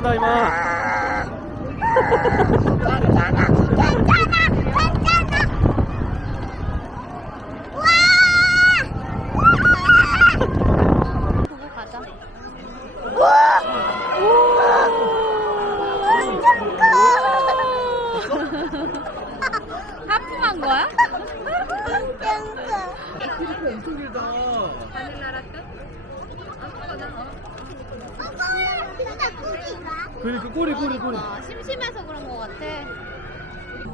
빠르다 이마. 보고 가자. 하품한 거야? 그러니까 꼬리 꼬리 꼬리. 아, 심심해서 그런 거 같아.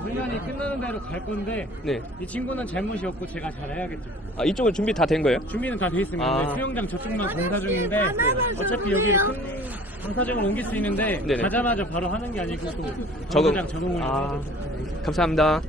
훈련이 끝나는 대로 갈 건데 네. 이 친구는 잘못이었고 제가 잘해야겠죠. 아 이쪽은 준비 다 된 거예요? 준비는 다 돼 있습니다. 아. 근데 수영장 저쪽만 공사 중인데 어차피 여기 큰 방사정을 옮길 수 있는데 네네. 가자마자 바로 하는 게 아니고 또 적응. 방사장 적응을 아 해야 돼. 감사합니다.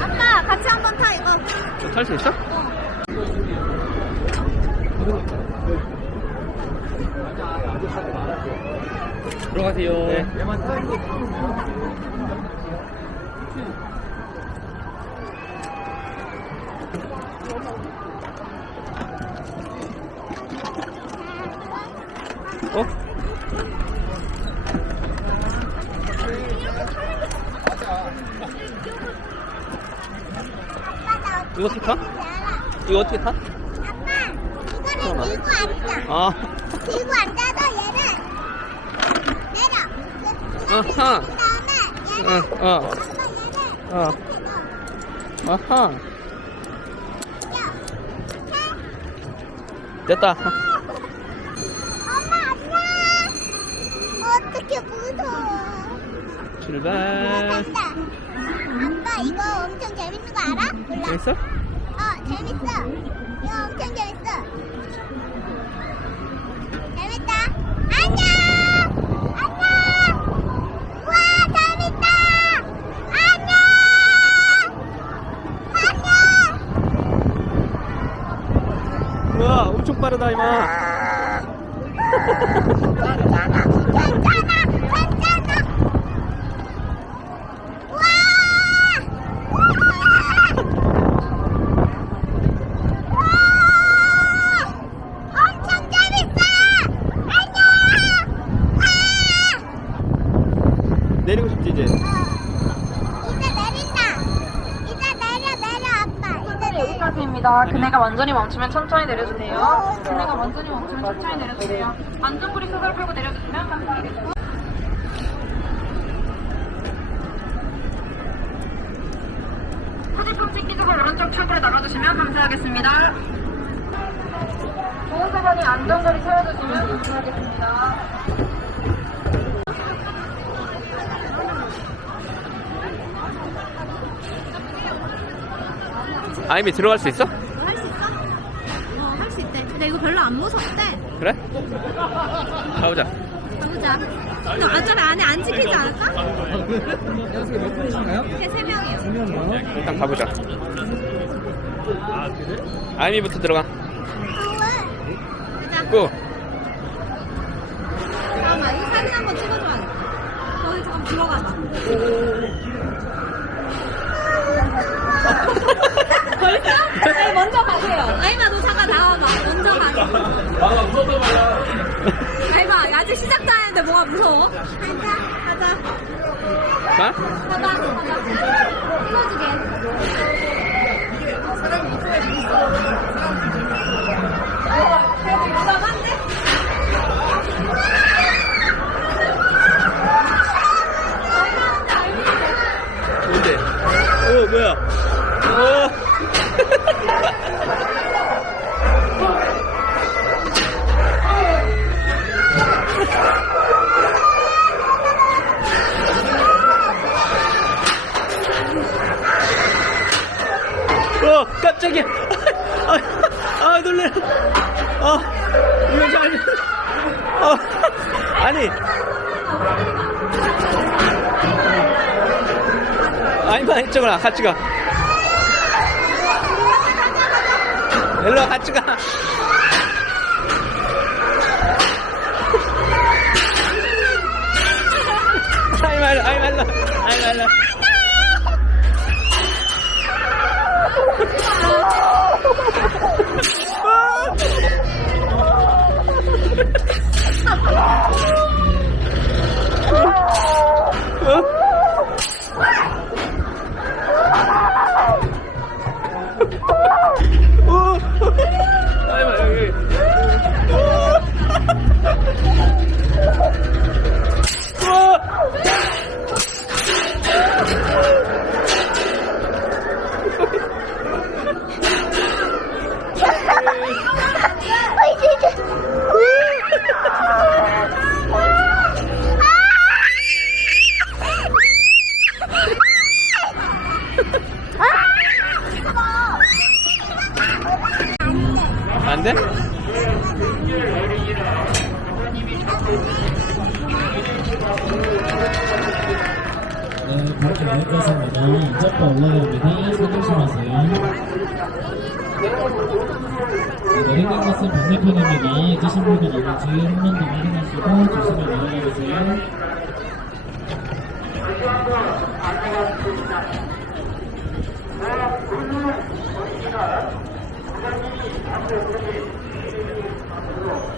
아빠 같이 한번 타 이거. 탈 수 있어? 들어가세요. 네. 어? 이거 어떻게 타? 이거 어떻게 타? 아빠, 이거를 들고 앉자. 아, 들고 앉아서 얘를 내려. 그, 아하. 그 다음에 얘를 어, 어, 아빠 얘를 어. 아하. 야, 됐다. 이거 엄청 재밌어. 재밌다. 안녕! 안녕! 우와, 재밌다! 안녕! 안녕! 우와, 엄청 빠르다 이마. 괜찮아! 괜찮아! 우와! 우와! 엄청 재밌어! 안녕! 아! 내리고 싶지 이제. 이제 내린다. 이제 내려 내려 아빠. 이제 내려. 여기까지입니다. 그네가 완전히 멈추면 천천히 내려주세요. 그네가 완전히 멈추면 천천히 내려주세요. 안전부리 턱을 풀고 내려주시면 감사하겠습니다. 후지품 찍기 서 오른쪽 튜브로 나가주시면 감사하겠습니다. 보호사관이 안전거리 세워주시면 감사하겠습니다. 아이미 들어갈 수 있어? 가보자. 가보자. 근데 어차피 안에 안 지키지 않을까? 이렇게 세 명이요. 일단 가보자. 아이미부터 들어가. 가자. 고. 잠깐만, 이거 사진 한 번 찍어줘야 돼. 거기 잠깐 들어가봐. 벌써? 아니, 먼저 가세요. 아이마, 너 잠깐 나와봐. 먼저 가. 아, 무서워 말이야. 아이마, 아직 했는데 뭐가 무서워? 가자. 가자. 가? 가봐. 가자. 찍어주게. 그래도 유감한데? 아 이거 잘. 어 아니. 아니면 이쪽으로 와, 같이 가. 일로 와, 같이 가. 아이 말라, 아이 말라, 아이 말라. 우리 이날 부장님이 담배 오르기 이리 가도록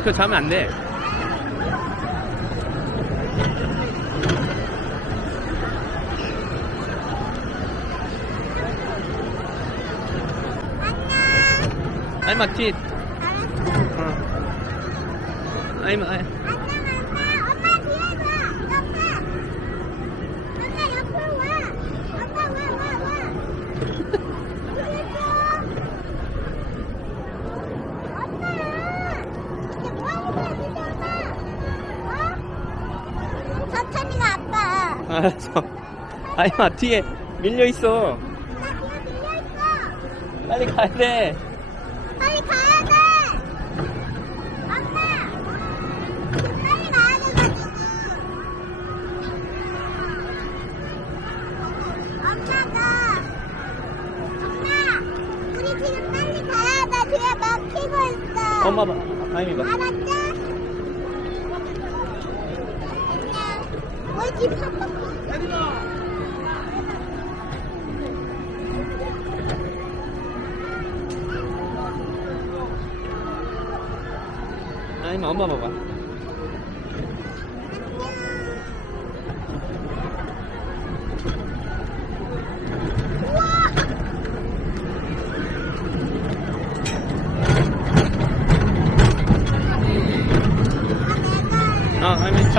그거 자면 안 돼. 아니, 막 뒤. 어. 아니, 막, 아니. 엄마 뒤에 봐. 옆에. 엄마 옆으로 와. 엄마 와, 와, 와. 뒤에 좀. 엄마. 이게 뭐 하는 거야, 진짜 엄마? 어? 천천히 가, 아빠. 알았어. 막 뒤에 뒤에 밀려 있어. 빨리 가야 돼.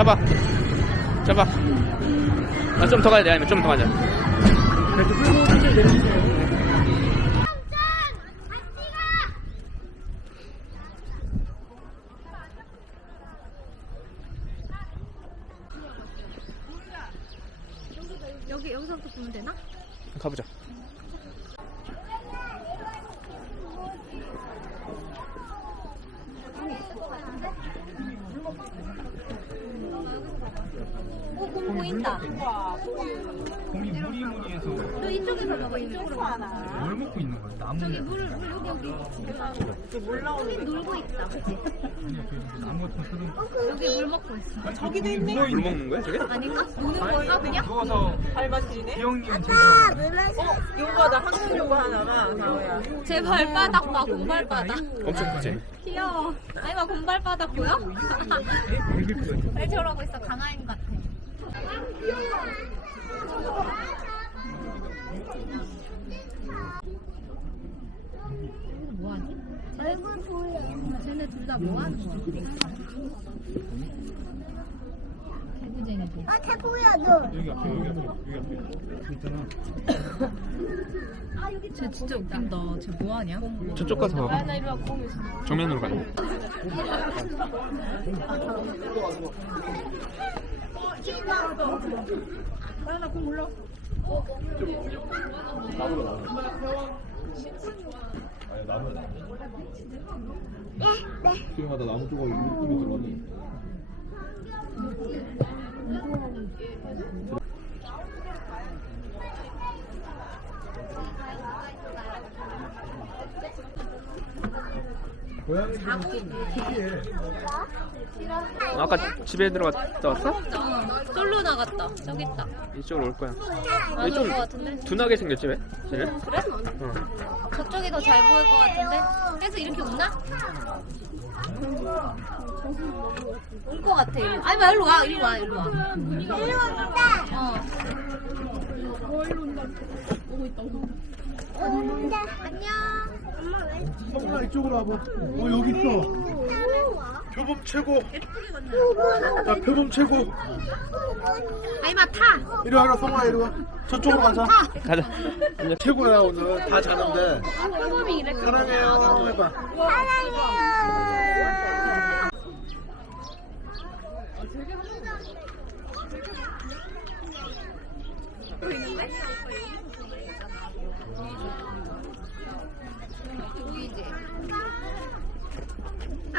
잡아. 잡아. 아, 좀 더 가야 돼. 아니면 좀 더 가자. 그래도. 여기 여기서부터 보면 되나? 가보자. 오, 공 보인다. 공이 무리무리해서 저 이쪽에서 봐봐, 이쪽으로 봐. 뭘 먹고 있는 거야? 나무 저기 물을 물 여기 여기. 저기 놀고 있다, 그치? 나무 같은 소리 여기 물 먹고 있어. 저기도 있네 물 먹는 거야 저게? 아닌가? 노는 걸까 그냥? 누워서 제일 아, 물 마시고 요거다 한국 요거 하나가 나와야 제 발바닥 봐, 공발바닥. 엄청 크지? 귀여워. 아니, 막 공발바닥 보여? 되게 크다 왜 저러고 있어? 강아인 같아. 뭐하지? 얼굴 보여. 쟤네 둘 다 뭐 하는 거야? 개구쟁이들. 아, 다 보여, 너. 여기 앞에 여기 앞에 여기 앞에 있잖아 쟤 진짜 웃긴다. 쟤 뭐 하냐? 저쪽 가서 봐봐. 정면으로 가자. 수영하다 나무 조각이 입에 들어가네. 고양이 좀 특이해. 아까 집에 들어갔다 왔어? 어, 솔로 나갔다. 저기 있다. 이쪽으로 올 거야. 안좀올것 같은데? 둔하게 생겼지 왜? 쟤는? 그래? 어. 저쪽이 더 잘 보일 것 같은데? 그래서 이렇게 웃나? 올 것 같아. 이리. 아니, 마 일로 와, 일로 와, 일로 와. 일로 온다. 어. 온다. 안녕. 엄마 왜 성훈아 이쪽으로 와봐. 어 여기 있어. 따라와? 표범 최고. 야 표범 최고. 아니, 마 타! 이리 와라 성훈아 이리 와. 저쪽으로 가자. 가자. 최고야 오늘 다 자는데. 표범이 이렇게. 사랑해요 해봐. 사랑해요.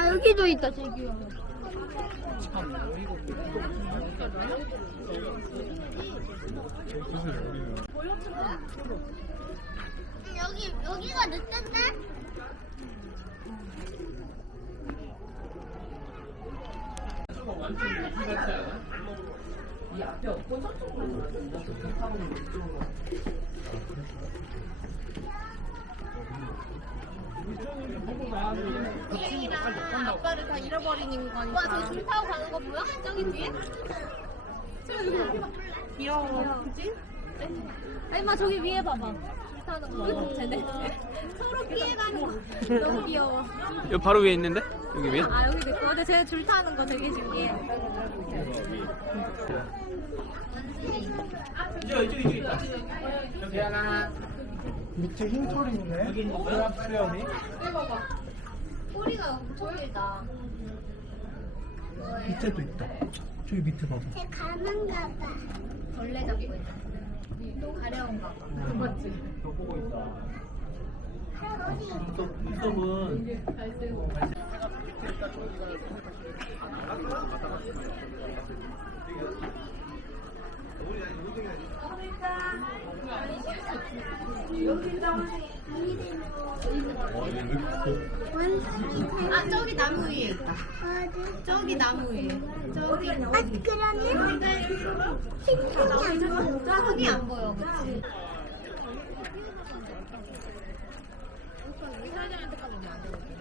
아, 여기도 있다, 저기. 여기 여기가 늦던데? 얘랑 아빠를 다 와, 저기 줄 타고 가는 거 보여? 저기 뒤에? 귀여워. 그치? 아니, 마, 저기 위에 봐봐. 줄 타는 거. 쟤네. 서로 피해가는 거. 너무 귀여워. 여기 바로 위에 있는데? 여기 위에? 아, 여기도 있고. 근데 쟤네 줄 타는 거 되게 신기해. 밑에 흰 털이 있네. 고양 수염이. 꼬리가 엄청 길다. 밑에도 있다. 저기 밑에 봐봐. 쟤 가만가 봐. 벌레 잡고 있다. 또 가려운가 봐. 아, 아 저기 나무 위에 있다. 저기 나무 위에. 저기. 아 그러면 색이 안 보여. 안 보여. 그렇지. 사장한테 가면 안 되거든.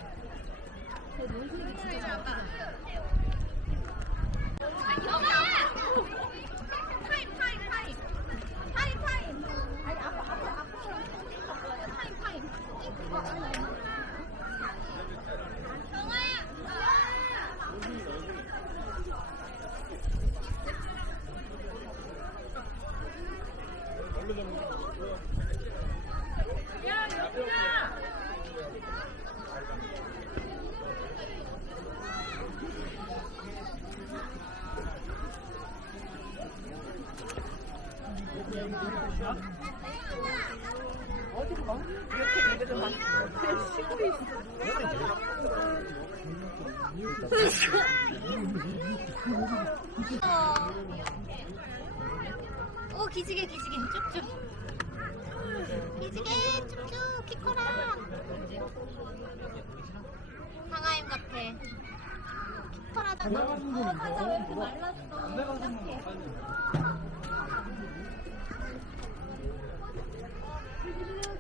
쭉쭉 키커라 상하임 같아. 키커라다 어 맞아. 왜 이렇게 말랐어 착해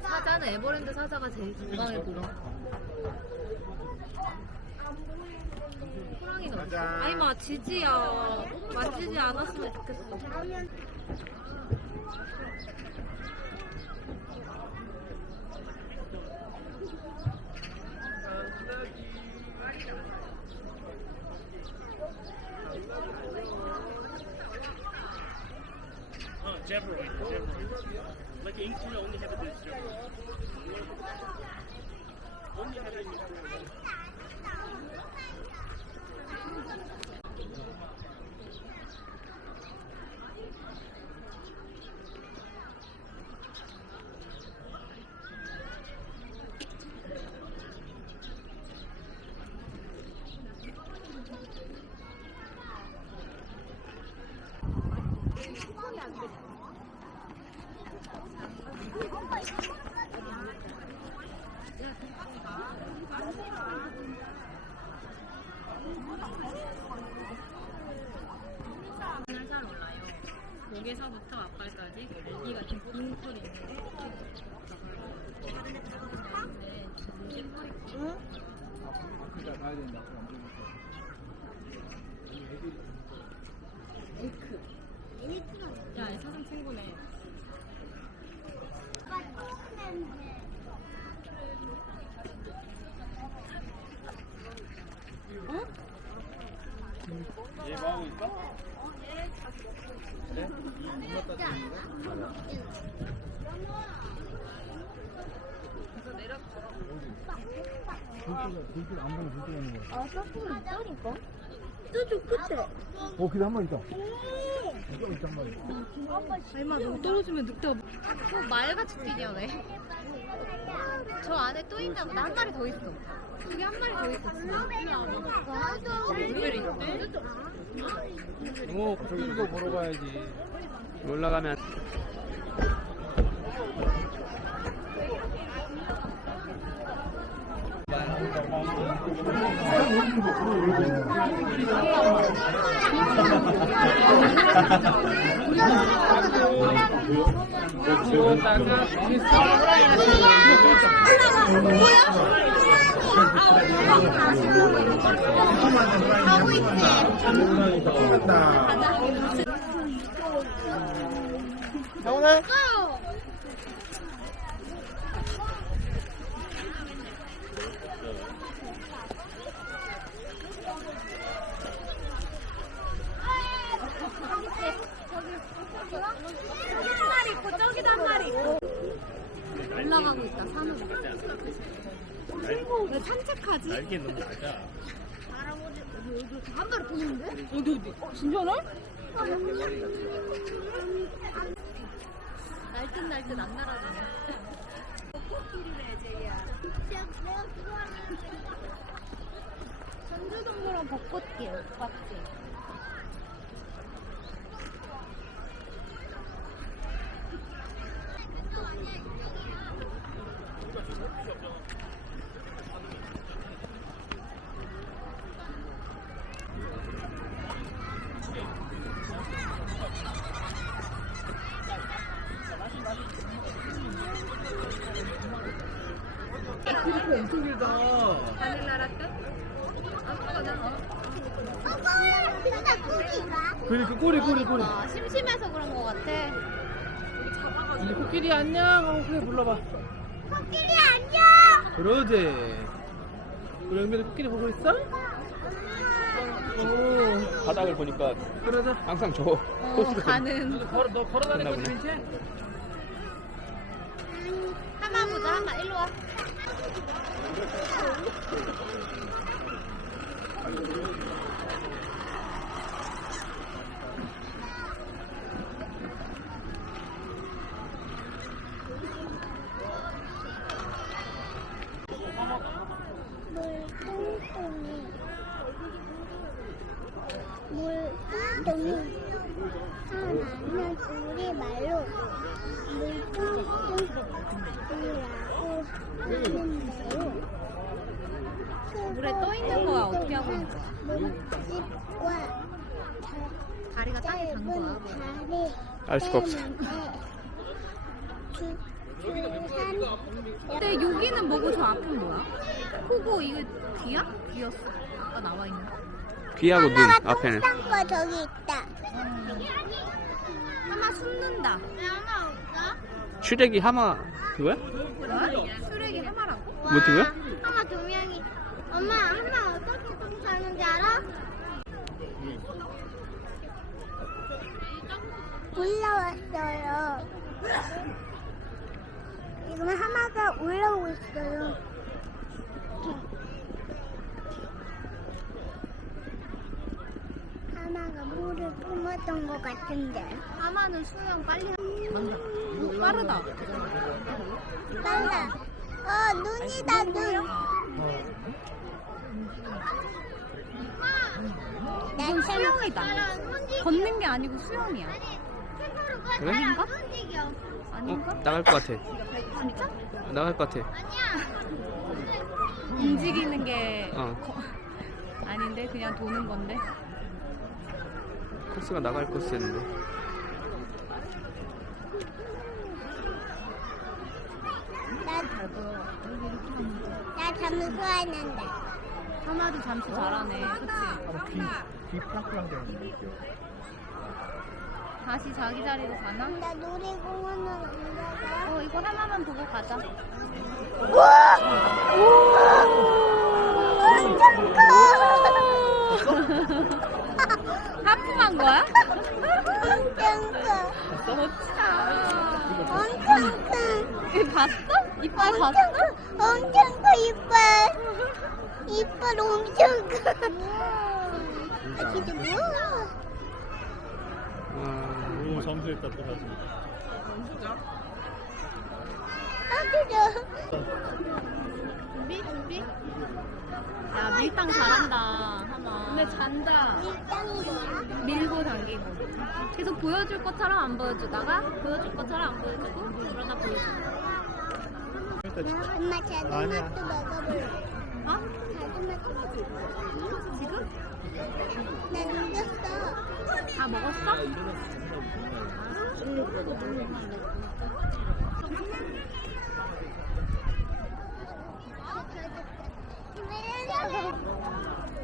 사자는 에버랜드 사자가 제일 건강해 보여. 호랑이는 어딨어? 아니 마 지지야. 만지지 않았으면 좋겠어. 어, 제브로이, 제브로이. Like in Korea only have this 제브로이. Only have it in Korea. 살살 올라요. 목에서부터 앞발까지 날기 같은 긴 털이 있는데 야, 이 사진 친구네. 얘 뭐하고 있어? 안 보면 거야. 아, 있다니까? 어, 그래, 한 마리 있다. 이거 있단 말이야. 얼마 너무 떨어지면 늑대가 저 말같이 뛰어네. 저 안에 또 있나 보다. 한 마리 더 있어. 저기 한 마리 더 있어. 블루베리 있대? 어, 저기 이거 보러 가야지. 올라가면 하고 있지? 한 마리 있고 저기도 한 마리 있고. 올라가고 있다 산으로. 왜 산책하지? 날개 너무 낮아. 한 마리 보이는데? 어디 어디? 어, 진짜네? 날듯 날듯 안 날아다녀. 내가 그거 하면 전주동물원 벚꽃길 맞지? 바닐라 라떼? 어머, 진짜 꼬리가? 그래, 그 꼬리, 꼬리, 꼬리. 아, 심심해서 그런 것 같아. 이제 코끼리 안녕 하고 그래 불러봐. 코끼리 안녕! 그러지. 우리 영미도 코끼리 보고 있어? 오, 바닥을 보니까 그러자. 항상 저 어, 코스가 가는. 걸어, 너 걸어다닐 됐나 거지. 이제? 하마 보자, 하마. 일로 와. 물동이 하나는 우리 말로 물뚱뚱이라고 하는데요. 물에 떠 있는 거야 어떻게 하고 있는 거야? 다리가 땅에 닿는 거야. 다리 알 수가 없어. 근데 여기는 뭐고 저 앞은 뭐야? 코고 이거 귀야? 귀였어? 아까 나와 있는 거? 귀하고 눈 하나가 앞에는 거 저기 있다. 하마 숨는다. 슈렉이 하마 그거야? 뭐야? 수렉이 해마라고? 뭐 그거야? 하마 두 명이. 엄마, 하마 어떻게 똥 싸는지 알아? 올라왔어요. 지금 하마가 올라오고 있어요. 하마가 물을 뿜었던 것 같은데. 하마는 수영 빨리 한다. 오, 빠르다. 빨라. 어, 눈이다, 눈. 이건 수영이다. 걷는 게 아니고 수영이야. 그래? 아닌가? 어? 아닌가? 나갈 것 같아 진짜? 나갈 것 같아 움직이는 게어 아닌데 그냥 도는 건데. 코스가 나갈 코스였는데 나, 나 잠수하는데. 하마도 잠수 잘하네. 그치? 귀 프랑프랑 되는 거 다시 자기 자리로 가나? 나 놀이공원은 안 가봐. 어, 이거 하나만 보고 가자. 엄청 커! 하품한 거야? 엄청 커! 멋지다. 엄청 커! 이거 봤어? 이빨 엄청 봤어? 커! 엄청 커, 이빨! 이빨 엄청 커! 아, 진짜 뭐야? 와, 오 잠수했다 또 다시 아, 진짜. 준비? 준비? 야, 밀당 잘한다, 하마. 근데 잔다. 일당이 뭐야? 밀고 당기고. 계속 보여줄 것처럼 안 보여주다가, 보여줄 것처럼 안 보여주고, 그러다 보여주고. 엄마 자두맛도 먹어볼래. 어? 먹어볼래. 지금? 나 녹였어. 다 먹었어?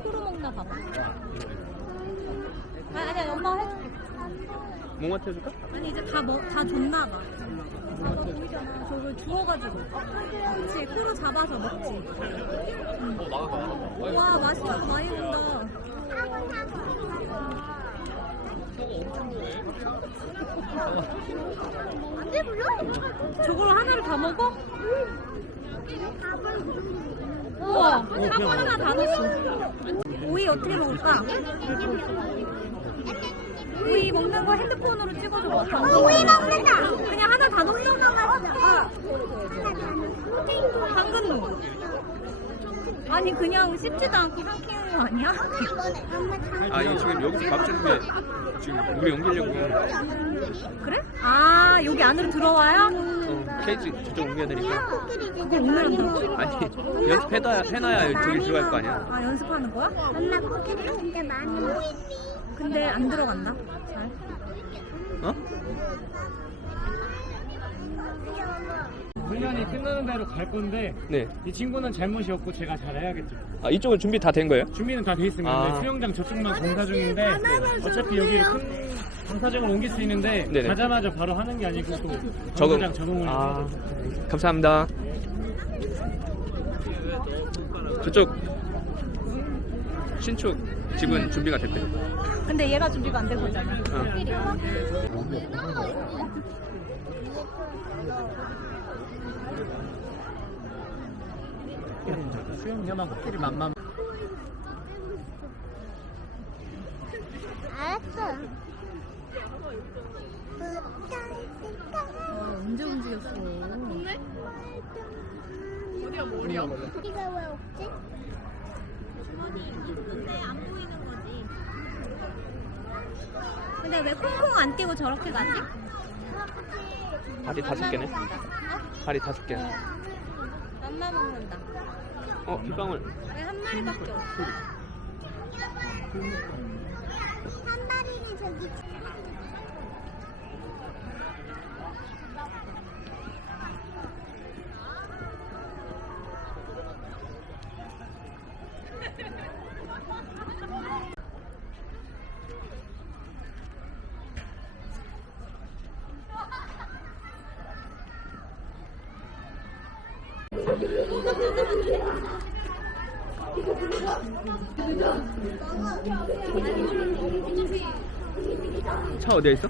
코로 먹나 봐봐. 아, 아니야, 엄마가 해줄게. 몽환 해줄까? 아니, 이제 다 먹, 다 줬나 봐. 저거 보이잖아. 저걸 주워가지고. 그렇지, 코로 잡아서 먹지. 응. 와, 맛있는 거 많이 온다. 언제 불러? 저걸 하나를 다 먹어? 우와, 딱 하나 다 넣었어. 오이 어떻게 먹을까? 오이 먹는 거 핸드폰으로 찍어줘 봐. 어, 오이 먹는다. 그냥 하나 다 넣었어. 어. 당근로. 아니 그냥 씹지도 않고 삼키는 거 아니야? 아 이거 지금 여기서 밥 주는 게 지금 물에 옮기려고 그래? 아 여기 안으로 들어와요? 어, 케이지 저쪽 그걸 많이 오늘은 먹어. 아니 연습해놔야 해놔야 저기 들어갈 거 아니야 아 연습하는 거야? 엄마 코끼리 진짜 많이 먹어. 근데 안 들어간다. 잘. 어? 훈련이 끝나는 대로 갈 건데 네. 이 친구는 잘못이었고 제가 잘해야겠죠 아 이쪽은 준비 다 된 거예요? 준비는 다 돼 있습니다 아. 근데 수영장 저쪽만 공사 중인데 어차피 여기 큰 방사적으로 옮길 수 있는데 네네. 가자마자 바로 하는 게 아니고 또 적응. 방사장 적응을 아 해야 돼. 감사합니다 저쪽 신축 집은 준비가 됐대요 근데 얘가 준비가 안 되고 있잖아. 어. 수영 위험한 코끼리 맘만 알았어. 언제 움직였어? 어디가 머리야? 어디가 왜 없지? 주머니 있는데 안 보이는 거지. 근데 왜 콩콩 안 띄고 저렇게 가지? 발이 다섯 개네. 발이 다섯 개. 맘마 먹는다. 어, 빗방울. 왜 한 마리밖에 없어? 한 마리는 저기 어디에 있어?